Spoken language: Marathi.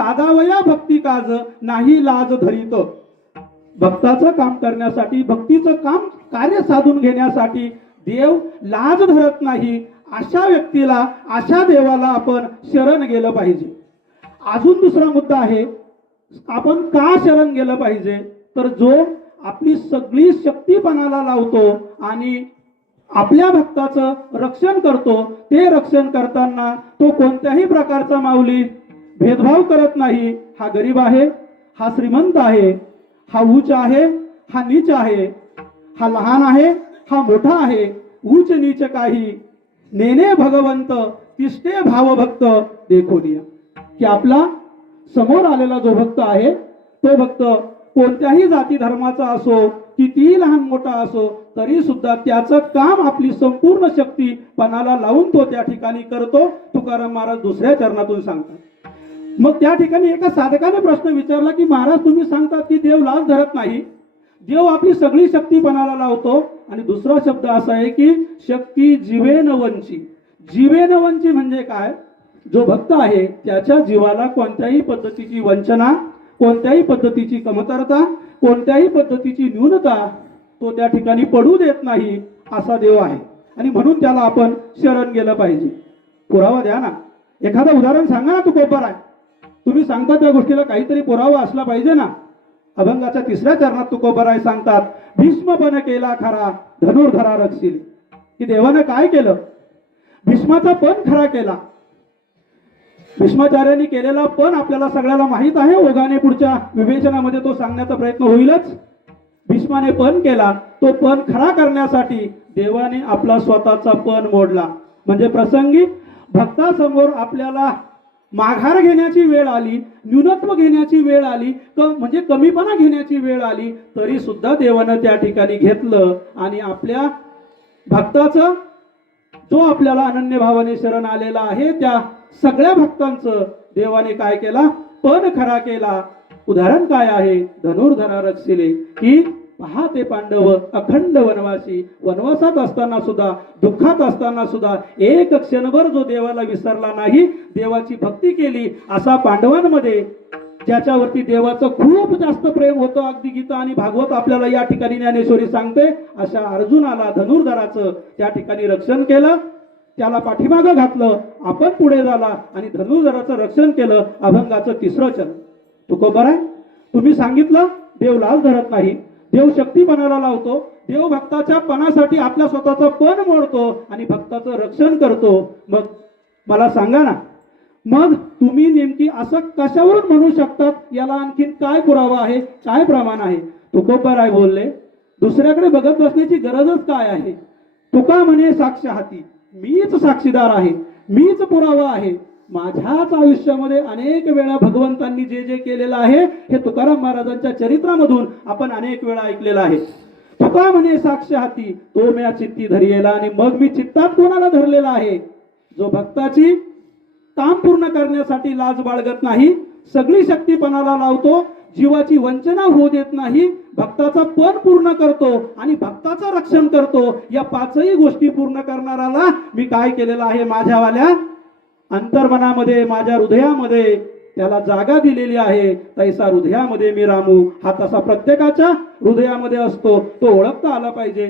साधावया भक्ती काज नाही लाज धरीत. भक्ताचं काम करण्यासाठी भक्तीचं काम कार्य साधून घेण्यासाठी देव लाज धरत नाही. अशा व्यक्तीला अशा देवाला आपण शरण गेलं पाहिजे. अजून दुसरा मुद्दा आहे आपण का शरण गेलं पाहिजे? तर जो आपली सगळी शक्तीपणाला लावतो आणि आपल्या भक्ताचं रक्षण करतो ते रक्षण करताना तो कोणत्याही प्रकारचा माऊली भेदभाव करत नाही. हा गरीब आहे हा श्रीमंत आहे हा उच आहे हा नीच आहे हा लहान आहे हा मोठा आहे उच नीच काही. नेने भगवंत तिष्टे भावभक्त देखोनिया की आपला समोर आलेला जो भक्त आहे तो भक्त कोणत्याही जाती धर्माचा असो कितीही लहान मोठा असो तरी सुद्धा त्याचं काम आपली संपूर्ण शक्ती पणाला लावून तो त्या ठिकाणी करतो. तुकाराम महाराज दुसऱ्या चरणातून सांगतात. मग त्या ठिकाणी एका साधकाने प्रश्न विचारला की महाराज तुम्ही सांगतात की देव लाज धरत नाही. देव आपली सगळी शक्ती पणाला लावतो. आणि दुसरा शब्द असा आहे की शक्ती जीवेन वंची. जीवेन वंची म्हणजे काय? जो भक्त आहे त्याच्या जीवाला कोणत्याही पद्धतीची वंचना कोणत्याही पद्धतीची कमतरता कोणत्याही पद्धतीची न्यूनता तो त्या ठिकाणी पडू देत नाही असा देव आहे. आणि म्हणून त्याला आपण शरण गेलं पाहिजे. पुरावा द्या ना. एखादं उदाहरण सांगा ना तू कोपर. आहे तुम्ही सांगता त्या गोष्टीला काहीतरी पुरावा असला पाहिजे ना? अभंगाच्या तिसऱ्या चरणात तुकोबराय सांगतात भीष्मपण केला खरा धनुर्धरा रक्षील. की देवानं काय केलं? भीष्माचा पण खरा केला. भीष्माचार्यांनी केलेला पण आपल्याला सगळ्याला माहीत आहे ओघाने पुढच्या विवेचनामध्ये तो सांगण्याचा प्रयत्न होईलच. भीष्माने पण केला तो पण खरा करण्यासाठी देवाने आपला स्वतःचा पण मोडला. म्हणजे प्रसंगी भक्तासमोर आपल्याला माघार घेण्याची वेळ आली न्यूनत्व घेण्याची वेळ आली क म्हणजे कमीपणा घेण्याची वेळ आली तरी सुद्धा देवानं त्या ठिकाणी घेतलं आणि आपल्या भक्ताचं जो आपल्याला अनन्य भावाने शरण आलेला आहे त्या सगळ्या भक्तांचं देवाने काय केला? पण खरा केला. उदाहरण काय आहे? धनुर्धरा रक्षिले. की पहा ते पांडव अखंड वनवासी वनवासात असताना सुद्धा दुःखात असताना सुद्धा एक क्षणभर जो देवाला विसरला नाही देवाची भक्ती केली असा पांडवांमध्ये ज्याच्यावरती देवाचं खूप जास्त प्रेम होतं अगदी गीता आणि भागवत आपल्याला या ठिकाणी ज्ञानेश्वरी सांगते अशा अर्जुनाला धनुर्धराचं त्या ठिकाणी रक्षण केलं त्याला पाठीमागं घातलं आपण पुढे झाला आणि धनुर्धराचं रक्षण केलं अभंगाचं तिसरं चरण. तुकोबर आहे? तुम्ही सांगितलं देव लाज धरत नाही. देव शक्तीपणाला लावतो. देव भक्ताच्या पणासाठी आपल्या स्वतःचा पण मोडतो आणि भक्ताचं रक्षण करतो. मग मला सांगा ना मग तुम्ही नेमकी असं कशावरून म्हणू शकतात? याला आणखीन काय पुरावा आहे? काय प्रमाण आहे? तुकोबराय बोलले दुसऱ्याकडे बघत बसण्याची गरजच काय आहे? तुका म्हणे साक्ष हाती मीच साक्षीदार आहे. मीच पुरावा आहे. माझ्याच आयुष्यामध्ये अनेक वेळा भगवंतांनी जे जे केलेलं आहे हे तुकाराम महाराजांच्या चरित्रामधून आपण अनेक वेळा ऐकलेलं आहे. तुका म्हणे साक्ष हाती तो म्या चित्ती धरियेला आणि मग मी चित्तात कोणाला धरलेला आहे? जो भक्ताची काम पूर्ण करण्यासाठी लाज बाळगत नाही सगळी शक्तीपणाला लावतो जीवाची वंचना होऊ देत नाही भक्ताचा पण पूर्ण करतो आणि भक्ताचं रक्षण करतो या पाचही गोष्टी पूर्ण करणाराला मी काय केलेलं आहे? माझ्यावाल्या अंतर्मनामध्ये माझ्या हृदयामध्ये त्याला जागा दिलेली आहे. तैसा हृदयामध्ये मी रामू. हा तसा प्रत्येकाच्या हृदयामध्ये असतो. तो ओळखता आला पाहिजे.